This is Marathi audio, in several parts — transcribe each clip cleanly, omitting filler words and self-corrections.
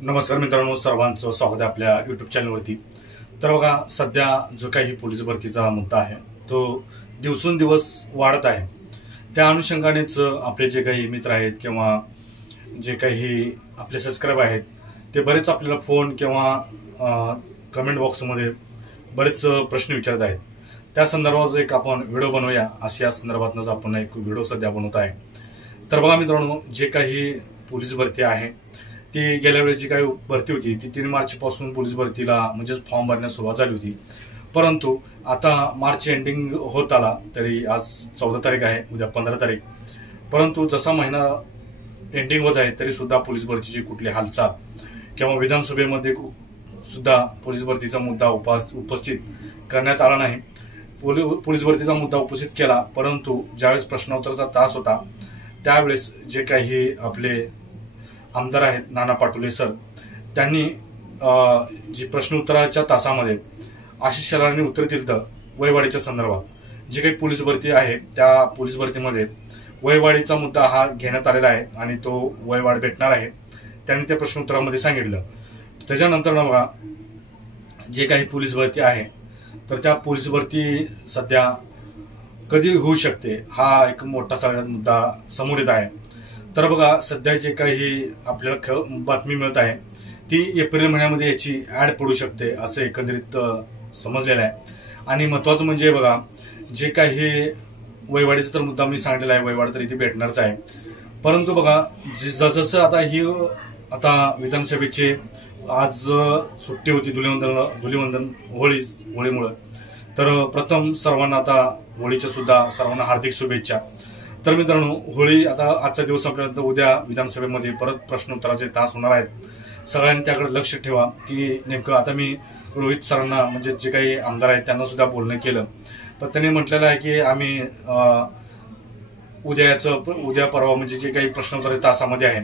नमस्कार मित्रांनो, सर्वांचं स्वागत आहे आपल्या यूट्यूब चॅनलवरती। तर बघा, सध्या जो काही पोलीस भरतीचा मुद्दा आहे तो दिवसेंदिवस वाढत आहे। त्या अनुषंगानेच आपले जे काही मित्र आहेत किंवा जे काही आपले सबस्क्राइब आहेत ते बरेच आपल्याला फोन किंवा कमेंट बॉक्समध्ये बरेच प्रश्न विचारत आहेत। त्या संदर्भात एक आपण व्हिडिओ बनवूया, अशा संदर्भातच आपण एक व्हिडिओ सध्या बनवत आहे। तर बघा मित्रांनो, जे काही पोलीस भरती आहे ती गेल्या वेळेस जी काही भरती होती ती 3 मार्च पासून पोलीस भरतीला म्हणजे फॉर्म भरण्यास सुरुवात झाली होती। परंतु आता मार्च एंडिंग होत आला, तरी आज 14 तारीख आहे, उद्या 15 तारीख। परंतु जसा महिना एंडिंग होत आहे तरी सुद्धा पोलीस भरतीची कुठली हालचाल किंवा विधानसभेमध्ये सुद्धा पोलीस भरतीचा मुद्दा उपस्थित करण्यात आला नाही। पोलीस भरतीचा मुद्दा उपस्थित केला, परंतु ज्यावेळेस प्रश्नोत्तराचा तास होता त्यावेळेस जे काही आपले आमदार आहेत नाना पाटोले सर, त्यांनी जी प्रश्नोत्तराच्या तासामध्ये आशिष शेलारांनी उत्तर दिलं वयवाढीच्या संदर्भात। जी काही पोलीस भरती आहे त्या पोलीस भरतीमध्ये वयवाढीचा मुद्दा हा घेण्यात आलेला आहे आणि तो वयवाढ भेटणार आहे, त्यांनी त्या प्रश्नोत्तरामध्ये सांगितलं। त्याच्यानंतर बघा, जे काही पोलीस भरती आहे तर त्या पोलीस भरती सध्या कधी होऊ शकते हा एक मोठा सगळ्यात मुद्दा समोर येत आहे। तर बघा, सध्या जे काही आपल्याला बातमी मिळत आहे ती एप्रिल महिन्यामध्ये याची ऍड पडू शकते असं एकंदरीत समजलेलं आहे। आणि महत्वाचं म्हणजे बघा, जे काही वयवाढीचा तर मुद्दा मी सांगितलेला आहे, वयवाढ तर इथे भेटणारच आहे। परंतु बघा, जसं आता विधानसभेचे आज सुट्टी होती धुलीवंदन होळीमुळे, तर प्रथम सर्वांना आता होळीच्या सुद्धा सर्वांना हार्दिक शुभेच्छा। तर मित्रांनो, होळी आता आजचा दिवस संपल्यानंतर उद्या विधानसभेमध्ये परत प्रश्नोत्तराचे तास होणार आहेत। सगळ्यांनी त्याकडे लक्ष ठेवा की नेमकं आता मी रोहित सरांना म्हणजे जे काही आमदार आहेत त्यांना सुद्धा बोलणं केलं, पण त्यांनी म्हटलेलं आहे की आम्ही उद्या परवा म्हणजे जे काही प्रश्नोत्तर तासामध्ये आहे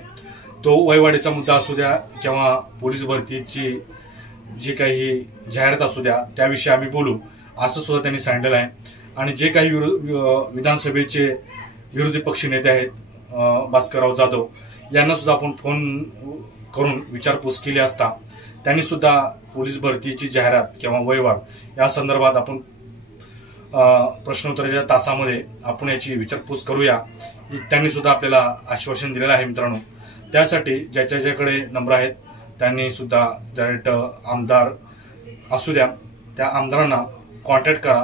तो वयवाढीचा मुद्दा असू द्या किंवा पोलीस भरतीची जी काही जाहिरात असू द्या त्याविषयी आम्ही बोलू, असं सुद्धा त्यांनी सांगितलेलं आहे। आणि जे काही विधानसभेचे विरोधी पक्ष नेते आहेत भास्करराव जाधव यांना सुद्धा आपण फोन करून विचारपूस केली असता त्यांनी सुद्धा पोलीस भरतीची जाहिरात किंवा वयवाढ या संदर्भात आपण प्रश्नोत्तराच्या तासामध्ये आपण याची विचारपूस करूया, त्यांनी सुद्धा आपल्याला आश्वासन दिलेलं आहे। मित्रांनो, त्यासाठी ज्याच्याकडे नंबर आहेत त्यांनी सुद्धा डायरेक्ट आमदार असू द्या त्या आमदारांना कॉन्टॅक्ट करा,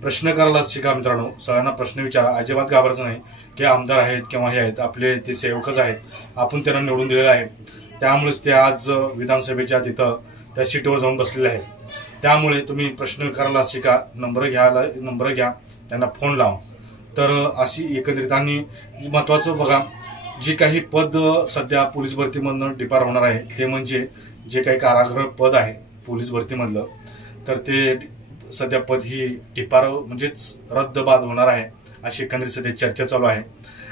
प्रश्न करायला शिका। मित्रांनो, सगळ्यांना प्रश्न विचारा, अजिबात घाबरायचं नाही की आमदार आहेत किंवा हे आहेत, आपले ते सेवकच आहेत, आपण त्यांना निवडून दिलेलं आहे, त्यामुळेच ते आज विधानसभेच्या तिथं त्या सीटवर जाऊन बसलेले आहेत। त्यामुळे तुम्ही प्रश्न करायला शिका, नंबर घ्या, त्यांना फोन लावा। तर अशी एकंदरीत आणि महत्वाचं बघा, जे काही पद सध्या पोलीस भरतीमधनं डिपार होणार आहे ते म्हणजे जे काही कारागृह पद आहे पोलीस भरतीमधलं, तर ते सध्या पद ही डिपार म्हणजेच रद्दबाद होणार आहे अशी एकंदरीत सध्या चर्चा चालू आहे।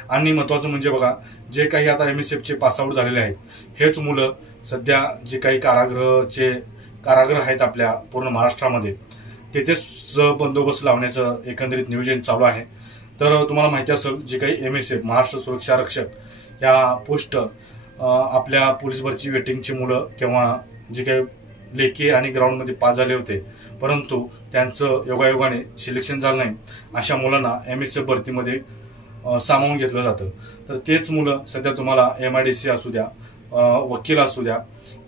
आणि महत्वाचं म्हणजे बघा, जे काही आता MSFचे पासआउट झालेले आहेत हेच मुलं सध्या जे काही कारागृह आहेत आपल्या पूर्ण महाराष्ट्रामध्ये तेथेच बंदोबस्त लावण्याचं एकंदरीत नियोजन चालू आहे। तर तुम्हाला माहिती असेल, जे काही MSF महाराष्ट्र सुरक्षा रक्षक या पोस्ट आपल्या पोलीस भरती वेटिंगची मुलं किंवा जे काही लेखी आणि ग्राउंडमध्ये पास झाले होते परंतु त्यांचं योगायोगाने सिलेक्शन झालं नाही, अशा मुलांना MSF भरतीमध्ये सामावून घेतलं जातं। तर तेच मुलं सध्या तुम्हाला MIDC असू द्या, वकील असू द्या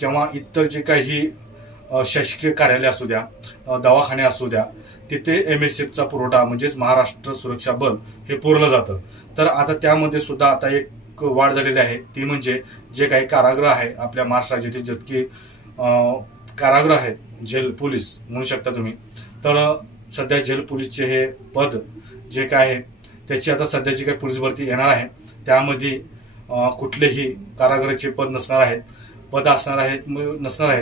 किंवा इतर जे काही शासकीय कार्यालय असू द्या, दवाखाने असू द्या, तिथे MSFचा पुरवठा म्हणजेच महाराष्ट्र सुरक्षा बल हे पुरवलं जातं। तर आता त्यामध्ये सुद्धा आता एक वाढ झालेली आहे, ती म्हणजे जे काही कारागृह आहे आपल्या महाराष्ट्र राज्यातील जितके कारागृह आहेत, जेल पोलीस म्हणू शकता तुम्ही, तर सध्या जेल पोलीसचे हे पद जे काय आहे त्याची आता सध्याची काही पोलीस भरती येणार आहे त्यामध्ये कुठलेही कारागृहाचे पद नसणार आहेत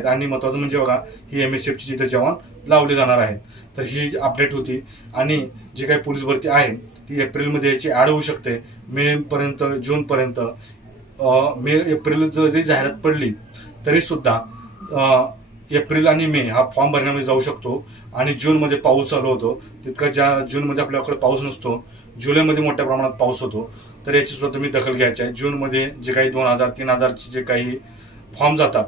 आणि महत्वाचं म्हणजे बघा, ही MSFची जिथे जवान लावले जाणार आहेत। तर ही अपडेट होती आणि जी काही पोलीस भरती आहे ती एप्रिलमध्ये याची ऍड होऊ शकते, जून पर्यंत। एप्रिल जरी जाहिरात पडली तरी सुद्धा एप्रिल आणि मे हा फॉर्म भरण्यामध्ये जाऊ शकतो आणि जूनमध्ये पाऊस चालू होतो, तितका ज्या जूनमध्ये आपल्याकडे पाऊस नसतो, जुलैमध्ये मोठ्या प्रमाणात पाऊस होतो, तर याची सुद्धा तुम्ही दखल घ्यायची आहे. जूनमध्ये जे काही 2000 3000चे जे काही फॉर्म जातात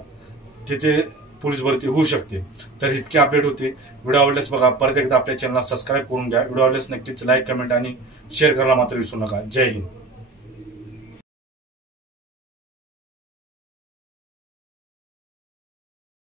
तिथे पोलीस भरती होऊ शकते. तर इतके अपडेट होते. व्हिडिओ आवडल्यास बघा, परत एकदा आपल्या चॅनलला सबस्क्राईब करून घ्या. व्हिडिओ आवडल्यास नक्कीच लाईक, कमेंट आणि शेअर करायला मात्र विसरू नका. जय हिंद.